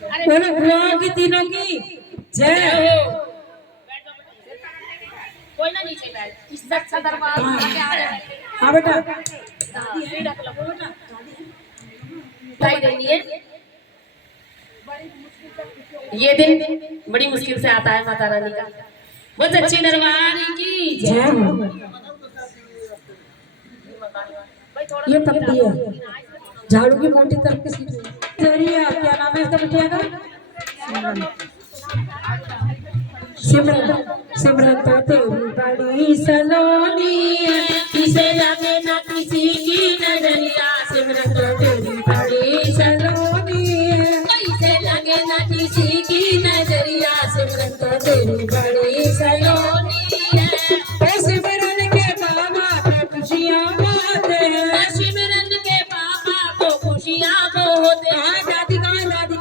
बोलो बुआ की तीनों की जय हो। कोई ना नीचे बैठ, इज्जत से दरबार के आगे बैठ। हाँ बेटा बधाई देनी है। ये दिन बड़ी मुश्किल से आता है माता रानी का। वो सच्ची दरबार की जय हो। ये पत्ती है झाड़ू की मोटी तरफ किसी जरिया क्या नाम है इसका बिटिया का? सिमरन सिमरन तो तेरी बड़ी सलोनी है, किसे लगे ना किसी की नजरिया। सिमरन तो तेरी बड़ी सलोनी है, किसे लगे ना किसी की नजरिया। सिमरन तो तेरी बड़ी सलोनी है। ओ सिमरन के बाबा को खुशियाँ बहुत है, सिमरन के बाबा को खुशियाँ बहुत है। दादी कहाँ दादी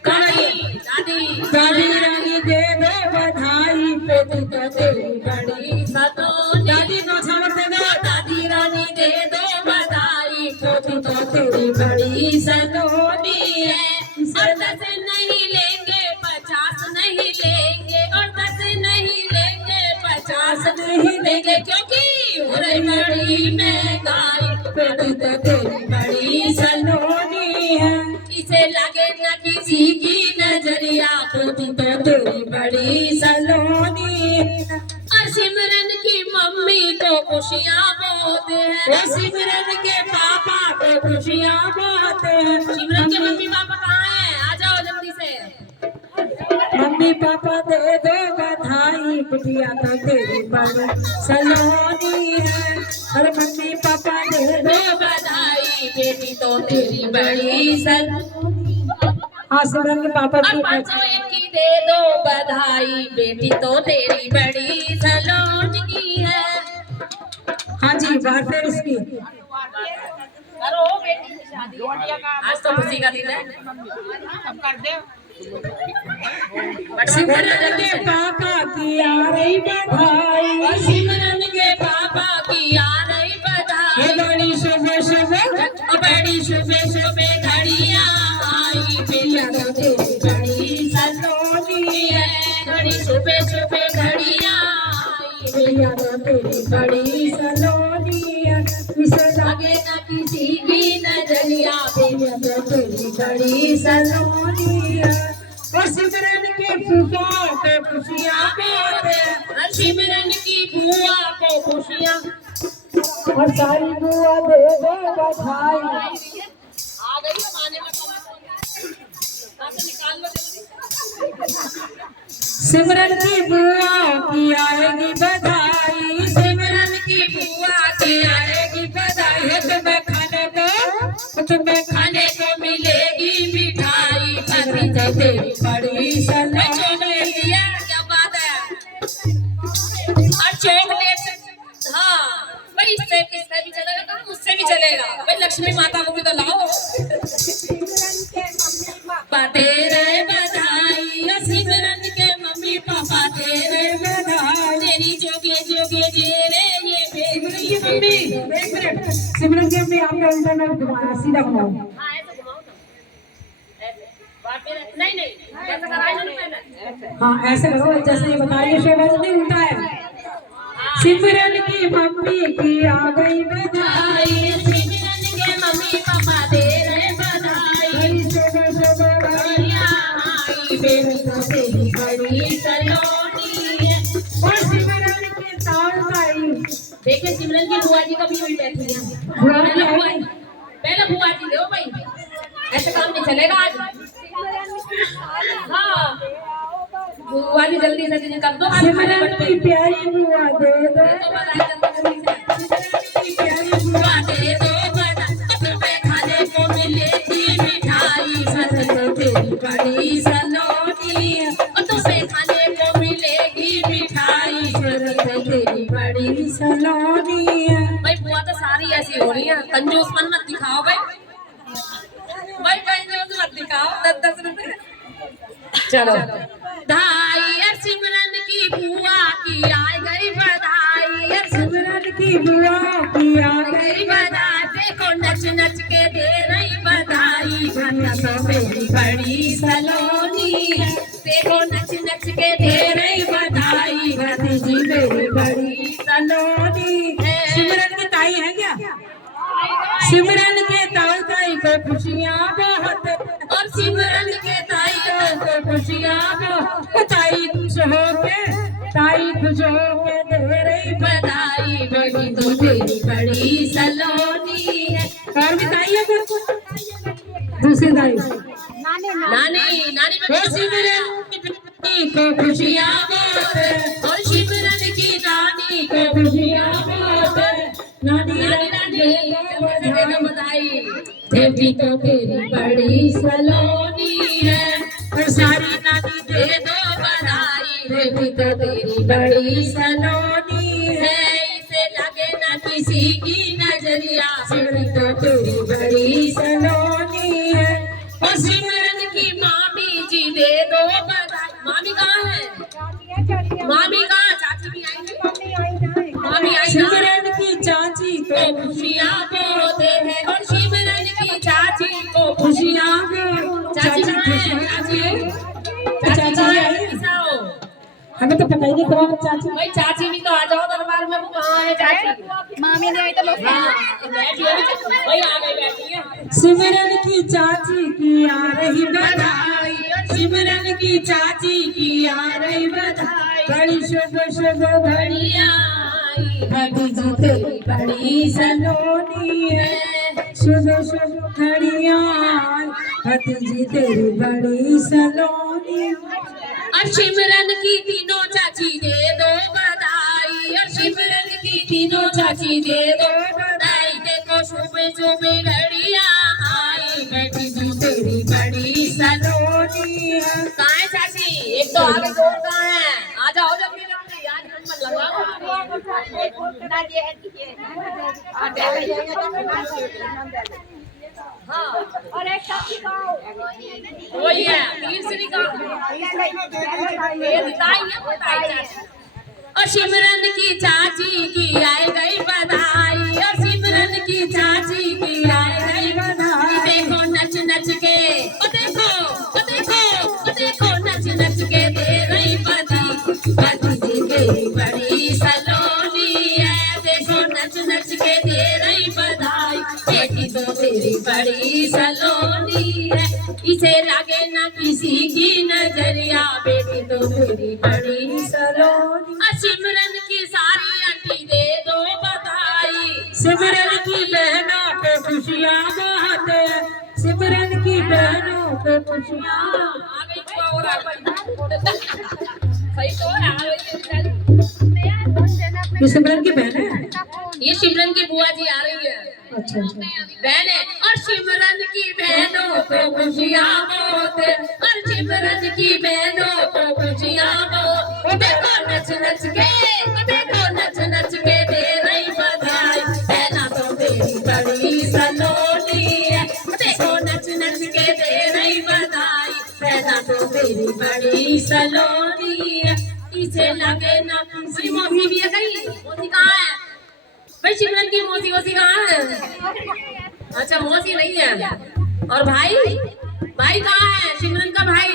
दादी दादी रानी दे दो बधाई, बेटी तो तेरी बड़ी सलोनी। दादी नो छावर दे दो, दादी रानी दे दो बधाई, बेटी तो तेरी बड़ी सलोनी है। और 10 नहीं लेंगे 50 नहीं लेंगे, और 10 नहीं लेंगे 50 नहीं देंगे, क्योंकि हो रही बड़ी महंगाई, बेटी तो तेरी बड़ी सलोनी है। किसे लगे ना किसी की नजरिया, बेटी तो तेरी बड़ी सलोनी। और सिमरन की मम्मी को खुशियाँ बहुत है, सिमरन के पापा को खुशियाँ बहुत है। सिमरन के मम्मी पापा कहाँ हैं? आ जाओ जल्दी से। मम्मी पापा दे दो बधाई, बिटिया तो तेरी बड़ी सलोनी है। और मम्मी पापा दे दो बधाई, बेटी तो तेरी बड़ी सलोनी। हाँ सिमरन के पापा की 501 की दे दो बधाई, बेटी तो तेरी बड़ी सलोनी है। हाँ जी बार फिर इसकी करो बेटी की शादी, आज तो खुशी का दिन है। अब कर दे। सिमरन के पापा की आ रही बधाई, सिमरन के पापा की आ रही बधाई। बड़ी सुबह सुबह बड़ी सुबह सुबह घड़ियाँ आई, बेटिया तो तेरी बड़ी सलोनी है। बड़ी सुबह सुबह घड़ियाँ आई, बेटिया तो तेरी बड़ी सलोनी है। इसे लगे ना किसी की नजरिया, बेटिया तो तेरी बड़ी सलोनी है। और सिमरन के फूफा को खुशियाँ बहुत है, सिमरन की बुआ को खुशियाँ। और सारी बुआ दे दो बधाई। आ गई जमाने में निकाल लो जल्दी। सिमरन की बुआ की आएगी बधाई, सिमरन की बुआ की आएगी बधाई। तुम्हें खाने को तुम्हें खाने को मिलेगी मिठाई। भतीजा तेरी बड़ी सलोनी। क्या बात है। और चॉकलेट, हाँ भाई इससे भी चलेगा तो उससे भी चलेगा भाई। लक्ष्मी माता को भी तो लाओ। पापा रहे बधाई, सिमरन के मम्मी पापा तेरे बधाई। तेरी जोगे जोगे जेरे ये बेटी मम्मी एक मिनट, सिमरन के मम्मी आपने उल्टा ना घुमाया, सीधा घुमाओ। हाँ ऐसे घुमाओ ना, ऐसे नहीं नहीं ऐसे कराए ना मैंने। हाँ ऐसे करो जैसे ये बता रही है शोभा, नहीं उल्टा है। सिमरन की मम्मी की आ गई बधाई, सिमरन के मम्मी पापा दे रहे बधाई। बेटी तो तेरी बड़ी सलोनी है। और सिमरन की ताई। देखिए सिमरन की बुआ जी का भी वही बैठी है। पहले बुआ जी दो भाई, ऐसे काम नहीं चलेगा आज। हाँ बुआ जी जल्दी से जल्दी कर दो। सिमरन की प्यारी बुआ दे दो, प्यारी बुआ दे दो तुम्हें खाने को मिलेगी मिठाई। तेरी बड़ी सलोनी, और तुम्हें खाने को मिलेगी मिठाई। तेरी बड़ी सलोनी। भाई बुआ तो सारी ऐसी हो रही है, कंजूसपन मत दिखाओ भाई। भाई कंजूस मत दिखाओ, 10-10 रुपए चलो धाई। सिमरन की बुआ की आ गई बधाई। सिमरन की बुआ की आ गई बधाई। देखो नच नच के दे रही बधाई। तेरी बड़ी सलोनी है। देखो नच नच के दे रही बधाई, भतीजी मेरी बड़ी सलोनी है। सिमरन की ताई है क्या? सिमरन के ताई को खुशियाँ बहुत, और सिमरन के ताई को खुशियाँ बहुत। ताई खुश हो के दे रही बधाई, बड़ी तो तेरी बड़ी सलोनी है। और भी ताई है फिर दूसरी ताई नानी नानी वो सिमरन को खुशियाँ बहुत, और सिमरन की नानी को खुशियाँ बहुत। नानी बधाई, देवी तो तेरी बड़ी सलोनी है। और सारी नानी दे दो बधाई, देवी तो तेरी बड़ी सलोनी है। इसे लगे ना किसी की नजरिया, सिमरन तो तेरी बड़ी सलोनी है। और सिमरन की मामी जी दे दो बधाई। मामी कहाँ है? मामी कहाँ? चाची भी आएंगे, मामी आई ना। सिमरन की चाची को खुशियाँ बोते हैं, और सिमरन की चाची को खुशियाँ बहुत। चाची कहाँ है? चाची कहाँ है? किसाओ? हमें तो पता ही नहीं कौन चाची। भाई चाची भी तो आ जाओ दरबार में। वो कहाँ है चाची? मामी नहीं आई तो लोग बैठी है, वही आ गई, बैठी है। सिमरन की चाची की आ रही बधाई, सिमरन की चाची की आ रही बधाई। बड़ी शुभ शुभ घड़ी आई, भतीजी तेरी बड़ी सलोनी है। शुभ शुभ घड़ियाँ आई, भतीजी तेरी बड़ी सलोनी है। और सिमरन की तीनों चाची दे दो बधाई, और सिमरन की तीनों चाची दे दो बधाई। देखो शुभ शुभ घड़ियाँ आई, भतीजी तेरी बड़ी सलोनी है। कहाँ है चाची? एक तो आगे दो कहाँ है? आ जाओ जल्दी जल्दी, आज नंबर लगा। हाँ, और एक चाची का वही है तीसरी का ये बताई है, बताई चाची। और सिमरन की चाची की आई गई बधाई, और सिमरन की चाची की आई गई बधाई। देखो नच नच के, ओ देखो ओ देखो ओ देखो नच नच के दे रही बधाई, भतीजी तेरी बड़ी सलोनी है। देखो नच नच के दे रही बधाई, बेटी तो तेरी बड़ी सलोनी है। इसे लगे ना किसी की नजरिया, बेटी तो तेरी बड़ी सलोनी। सिमरन की सारी आंटी दे दो बधाई, सिमरन की बहनों को खुशियाँ बहुत है। सिमरन की बहनों को खुशियाँ। आ गई तो और आ गई। सही तो है, आ गई। ये सिमरन की बहन है। ये सिमरन की बुआ जी आ रही है। अच्छा अच्छा। बहन है। और सिमरन की बहनों को खुशियाँ बहुत है, और सिमरन की बहनों को खुशियाँ बहुत। देखो नच नच के, देखो नच नच के दे रही बधाई, बहना तो तेरी बड़ी सलोनी है। देखो नच नच के दे रही बधाई, बहना तो तेरी बड़ी सलोनी है। इसे लगे ना किसी। मौसी भी है कहीं? मौसी कहाँ है भाई? सिमरन की मौसी, मौसी कहाँ है? अच्छा मौसी नहीं है। और भाई, भाई कहाँ है? सिमरन का भाई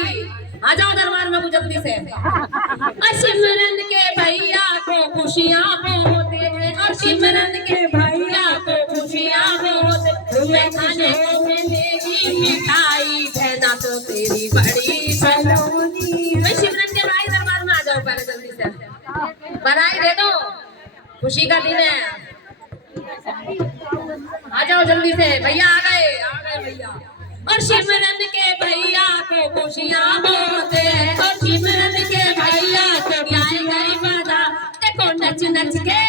आ जाओ दरबार में जल्दी से। और सिमरन के भैया को खुशियाँ बहुत है, और सिमरन के भैया को खुशियाँ बहुत। तुम्हें खाने को मिलेगी मिठाई, बहना तो तेरी बड़ी सलोनी। भाई सिमरन के भाई दरबार में आ जाओ पहले जल्दी से, बधाई दे दो, खुशी का दिन है। आ जाओ जल्दी से, भैया आ गए भैया। और सिमरन के भैया को खुशियाँ बहुत है, और सिमरन के भैया को आई गई बधाई। देखो नच नच के,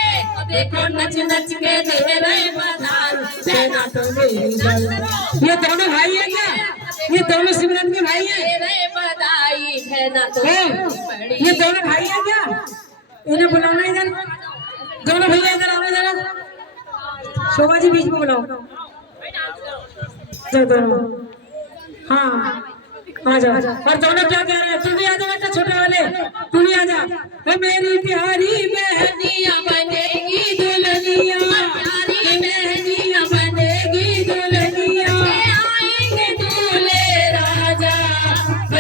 देखो नच नच के दे रहे बधाई, बहना तो मेरी बड़ी। ये दोनों भाई है क्या? ये दोनों सिमरन के भाई हैं? दे रहे बधाई, बहना तो मेरी बड़ी। ये दोनों भाई है क्या? इन्हें बुलाना इधर, दोनों भैया इधर आओ जरा। शोभा जी बीच में बुलाओ। दोनों हाँ आ जाओ। और दोनों क्या कह रहे हैं? तू भी आ जा बेटा, छोटे वाले तू भी आ जा। मेरी प्यारी बहनिया बनेगी दुल्हनिया, प्यारी बहनिया बनेगी दुल्हनिया। आएंगे दूल्हे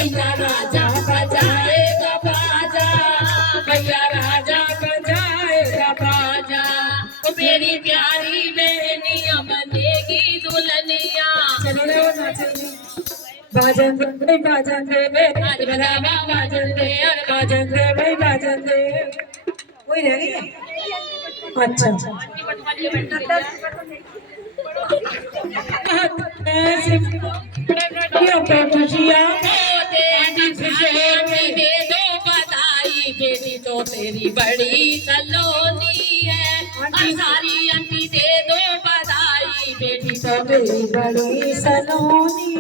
भैया राजा बजाएगा बाजा, भैया राजा बजाएगा बाजा। ओ मेरी प्यारी बहनिया बनेगी दुल्हनिया। चले रे वो नाचेंगे। बाजन दे आज बराबा बाजन दे और बाजन दे भाई बाजन दे। वही रह गई है। अच्छा क्यों पे खुशियाँ दे दो बधाई, बेटी तो तेरी बड़ी सलोनी है। और सारी आंटी दे दो बधाई, बेटी तो तेरी बड़ी सलोनी।